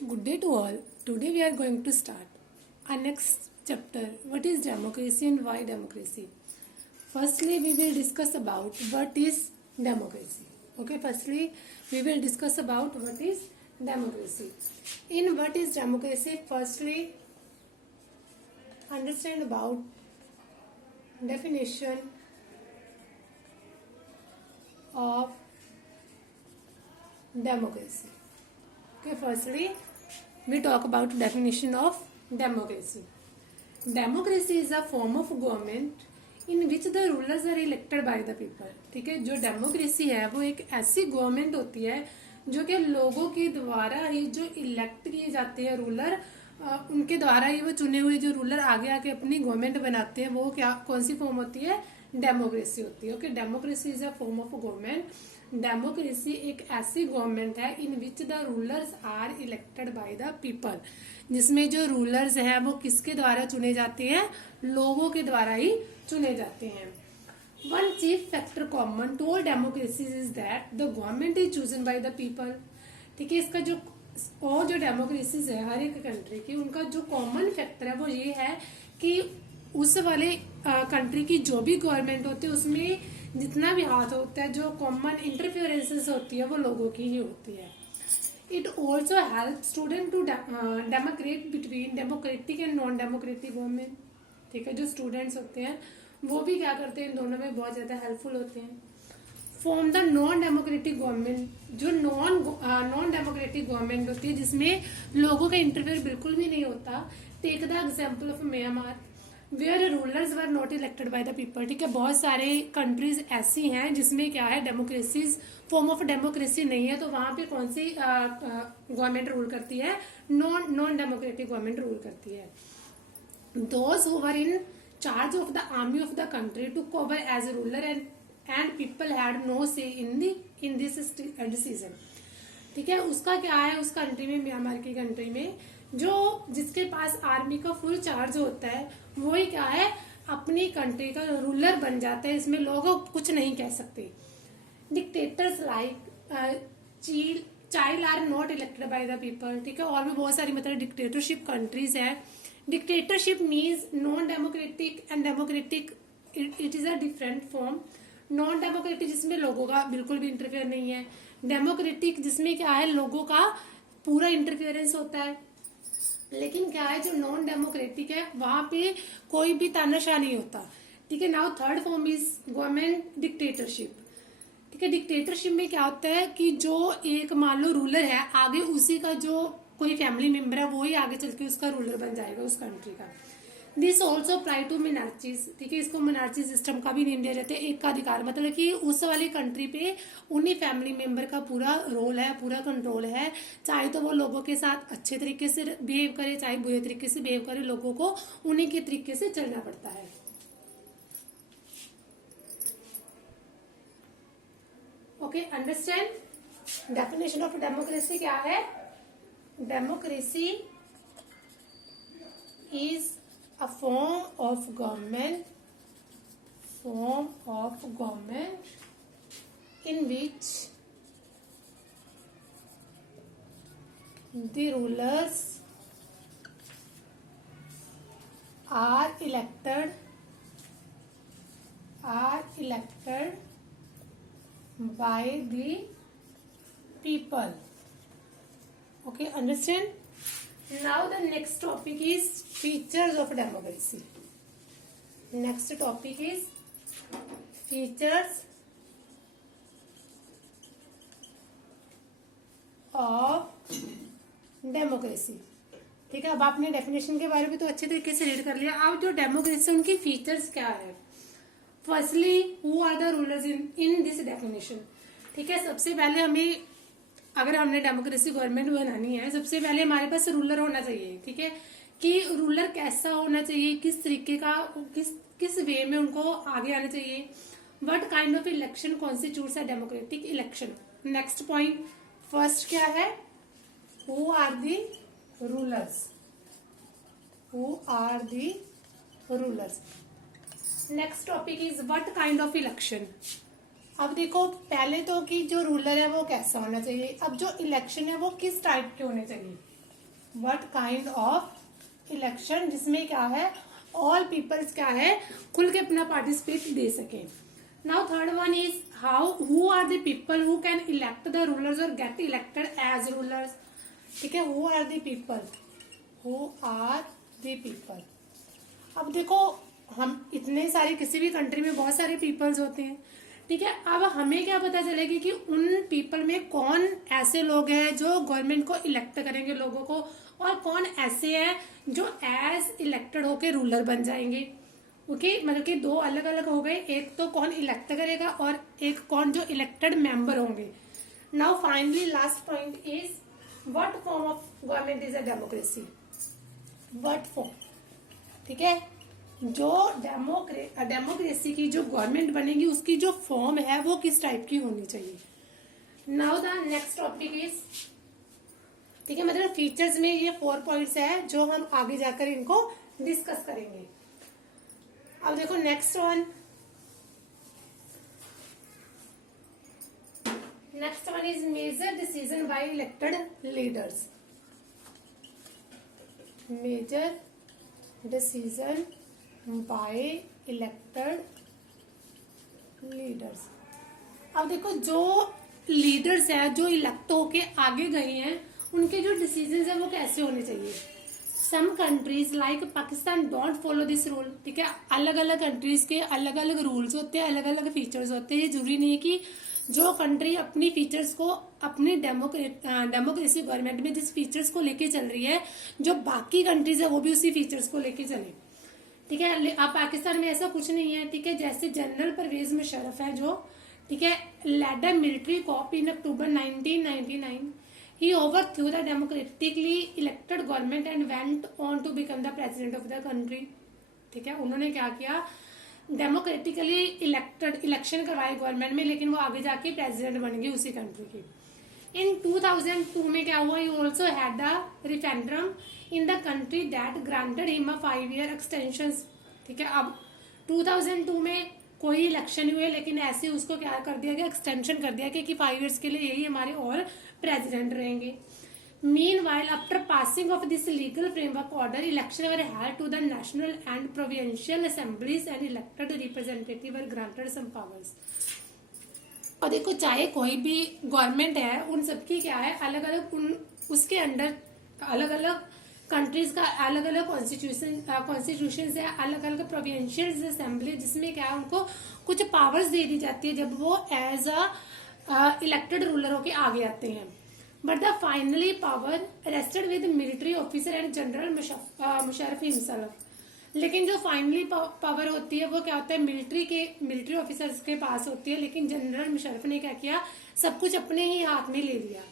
Good day to all. Today we are going to start our next chapter. What is democracy and why democracy? Firstly, we will discuss about what is democracy. Okay, firstly, we will discuss about what is democracy. In what is democracy, firstly, understand about definition of democracy. Okay, firstly, we talk about definition of democracy. Democracy is a form of government in which the rulers are elected by the people. ठीक है, जो democracy है वो एक ऐसी government होती है जो कि लोगों के द्वारा ही जो इलेक्ट किए जाते हैं रूलर, उनके द्वारा ही वो चुने हुए जो रूलर आगे आके अपनी गवर्नमेंट बनाते हैं, वो क्या कौन सी फॉर्म होती है? डेमोक्रेसी होती है. Okay, democracy is a form of government. Democracy एक ऐसी गवर्नमेंट है in which the rulers are elected by the people, जिसमें जो रूलर्स हैं वो किसके द्वारा चुने जाते हैं? लोगों के द्वारा ही चुने जाते हैं. One chief factor common to all democracies is that the government is chosen by the people. ठीक है, इसका जो और जो डेमोक्रेसीज है हर एक कंट्री की, उनका जो कॉमन फैक्टर है वो ये है कि उस वाले कंट्री की जो भी गवर्नमेंट होती है उसमें जितना भी हाथ होता है, जो कॉमन इंटरफेरेंसेस होती है वो लोगों की ही होती है. It also help student to demarcate between democratic and non democratic government. ठीक है, जो स्टूडेंट्स होते हैं वो भी क्या करते हैं, इन दोनों में बहुत ज्यादा हेल्पफुल होते हैं. Form the non democratic government, जो नॉन डेमोक्रेटिक गवर्नमेंट होती है जिसमें लोगों का इंटरफेयर बिल्कुल भी नहीं होता. Take the example of Myanmar where rulers were not elected by the people. ठीक है, बहुत सारे कंट्रीज ऐसी हैं जिसमें क्या है, डेमोक्रेसीज फॉर्म ऑफ डेमोक्रेसी नहीं है, तो वहां पे कौन सी गवर्नमेंट रूल करती है? नॉन डेमोक्रेटिक गवर्नमेंट रूल करती है. Those who were in charge of the army of the country took over as a ruler and people had no say in this decision. ठीक है, उसका क्या है, उस कंट्री में, म्यांमार की कंट्री में जो जिसके पास आर्मी का फुल चार्ज होता है वही क्या है, अपनी कंट्री का रूलर बन जाता है. इसमें लोग कुछ नहीं कह सकते. Dictators like child are not elected by the people. ठीक है, और भी बहुत सारी मतलब डिक्टेटरशिप कंट्रीज है. Dictatorship means non democratic and democratic, it is a different form. Non democratic जिसमें लोगों का बिल्कुल भी इंटरफेयर नहीं है. डेमोक्रेटिक जिसमें क्या है, लोगों का पूरा इंटरफेरेंस होता है. लेकिन क्या है, जो नॉन डेमोक्रेटिक है वहां पे कोई भी तानाशाह नहीं होता. ठीक है, now third form is government dictatorship. ठीक है, डिक्टेटरशिप में क्या होता है कि जो एक मान लो रूलर है, आगे उसी का जो कोई फैमिली मेंबर है वो ही आगे चल के उसका रूलर बन जाएगा उस कंट्री का. This also apply to monarchies. ठीक है, इसको मोनार्ची सिस्टम का भी नेम दिया जाता है. एक का अधिकार मतलब कि उस वाली कंट्री पे उन्हीं फैमिली मेंबर का पूरा रोल है, पूरा कंट्रोल है. चाहे तो वो लोगों के साथ अच्छे तरीके से बिहेव करे, चाहे बुरे तरीके से बिहेव करे, लोगों को उन्हीं के तरीके से चलना पड़ता है. Okay, understand definition of democracy क्या है? Democracy is a form of government in which the rulers are elected by the people. Okay, understand? Now the next topic is features of democracy. Next topic is features of democracy. ठीक है, अब आपने definition के बारे में तो अच्छे तरीके से रीड कर लिया. अब जो डेमोक्रेसी उनकी फीचर्स क्या है? Firstly, who are the rulers in this definition. ठीक है, सबसे पहले हमें, अगर हमने डेमोक्रेसी गवर्नमेंट बनानी है, सबसे पहले हमारे पास रूलर होना चाहिए. ठीक है, कि रूलर कैसा होना चाहिए, किस तरीके का, किस वे में उनको आगे आना चाहिए. What kind of election constitutes a democratic election. Next point, first क्या है, who are the rulers. Next topic is what kind of election. अब देखो, पहले तो कि जो रूलर है वो कैसा होना चाहिए. अब जो इलेक्शन है वो किस टाइप के होने चाहिए. व्हाट काइंड ऑफ इलेक्शन, जिसमें क्या है ऑल पीपल्स क्या है खुल के अपना पार्टिसिपेट दे सके। Now third one is how who are the people who can elect the rulers और गेट इलेक्टेड एज रूलर्स। ठीक है, who are the people, who are the people. अब देखो हम इतने सारे किसी भी कंट्री में बहुत सारे पीपल्स होते हैं, ठीक है। अब हमें क्या पता चलेगी कि उन पीपल में कौन ऐसे लोग हैं जो गवर्नमेंट को इलेक्ट करेंगे लोगों को, और कौन ऐसे हैं जो एज इलेक्टेड होके रूलर बन जाएंगे। ओके, मतलब कि दो अलग अलग हो गए, एक तो कौन इलेक्ट करेगा और एक कौन जो इलेक्टेड मेंबर होंगे। Now finally last point is what form of government is a democracy. What form, ठीक है, जो डेमोक्रेसी की जो गवर्नमेंट बनेगी उसकी जो फॉर्म है वो किस टाइप की होनी चाहिए। Now the next topic is, ठीक है, मतलब फीचर्स में ये 4 पॉइंट्स है जो हम आगे जाकर इनको डिस्कस करेंगे। अब देखो next one is major decision by elected leaders. Major decision by elected leaders. अब देखो जो लीडर्स है जो इलेक्ट होके आगे गए हैं उनके जो डिसीजंस है वो कैसे होने चाहिए। Some countries like Pakistan don't follow this rule. ठीक है, अलग अलग कंट्रीज के अलग अलग रूल्स होते हैं, अलग अलग फीचर्स होते हैं। जरूरी नहीं है कि जो कंट्री अपनी फीचर्स को अपनी डेमोक्रेसी गवर्नमेंट में जिस फीचर्स को लेके चल रही है, जो बाकी कंट्रीज है वो भी उसी फीचर्स को लेके चले। ठीक है, अब पाकिस्तान में ऐसा कुछ नहीं है। ठीक है, जैसे जनरल परवेज मुशर्रफ है जो, ठीक है, led a military coup in October 1999। He overthrew the democratically elected government and went on to become the president of the country। ठीक है, उन्होंने क्या किया, डेमोक्रेटिकली इलेक्शन करवाए गवर्नमेंट में, लेकिन वो आगे जाके प्रेसिडेंट बन गई उसी कंट्री की। इन 2002 में क्या हुआ, he also had a referendum in the country that granted him a 5-year extension। ठीक है, अब 2002 में कोई इलेक्शन हुए लेकिन ऐसे उसको क्या कर दिया गया, एक्सटेंशन कर दिया गया कि 5 years के लिए यही हमारे और प्रेसिडेंट रहेंगे। Meanwhile, after passing of this legal framework order, elections were held to the national and provincial assemblies and elected representatives were granted some powers। और देखो चाहे कोई भी गवर्नमेंट है उन सबकी क्या है अलग अलग उसके अंडर अलग अलग कंट्रीज का अलग अलग कॉन्स्टिट्यूशन है, अलग अलग प्रोविंशियल असेंबली, जिसमें क्या है उनको कुछ पावर्स दे दी जाती है जब वो एज अ इलेक्टेड रूलर होके आगे आते हैं। But the finally power rested with military officer and general Musharraf himself. लेकिन जो फाइनली पावर होती है वो क्या होता है, मिलिट्री ऑफिसर्स के पास होती है, लेकिन जनरल मुशर्रफ ने क्या किया, सब कुछ अपने ही हाथ में ले लिया।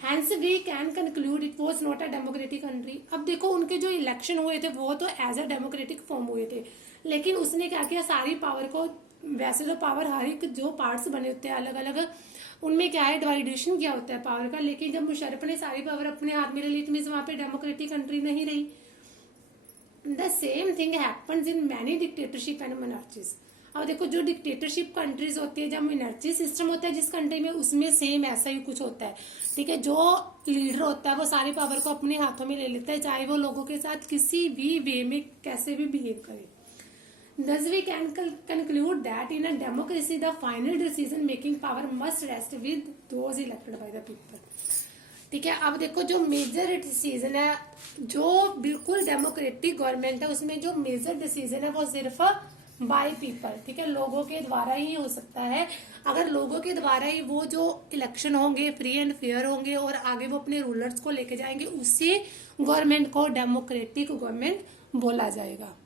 Hence we can conclude it was not a democratic country। अब देखो उनके जो इलेक्शन हुए थे वो तो एज अ डेमोक्रेटिक फॉर्म हुए थे, लेकिन उसने क्या किया, सारी पावर को, वैसे तो पावर हर एक जो पार्ट्स बने होते हैं अलग अलग, उनमें क्या है डिवाइडेशन किया होता है पावर का, लेकिन जब मुशर्रफ ने सारी पावर अपने हाथ में ले ली तो मीन्स वहां पे डेमोक्रेटिक कंट्री नहीं रही। The same thing happens in many dictatorship and monarchies. अब देखो जो डिक्टेटरशिप कंट्रीज होती है, जब मोनार्ची सिस्टम होता है जिस कंट्री में, उसमें सेम ऐसा ही कुछ होता है। ठीक है, जो लीडर होता है वो सारी पावर को अपने हाथों में ले लेता है, चाहे वो लोगों के साथ किसी भी वे में कैसे भी बिहेव करे। Thus we can conclude that in a democracy the final decision making power must rest with those elected by the people। ठीक है, अब देखो जो मेजर डिसीजन है, जो बिल्कुल डेमोक्रेटिक गवर्नमेंट है उसमें जो मेजर डिसीजन है वो सिर्फ बाय पीपल, ठीक है, लोगों के द्वारा ही हो सकता है। अगर लोगों के द्वारा ही वो जो इलेक्शन होंगे फ्री एंड फेयर होंगे और आगे वो अपने रूलर्स को लेके जाएंगे, उसी गवर्नमेंट को डेमोक्रेटिक गवर्नमेंट बोला जाएगा।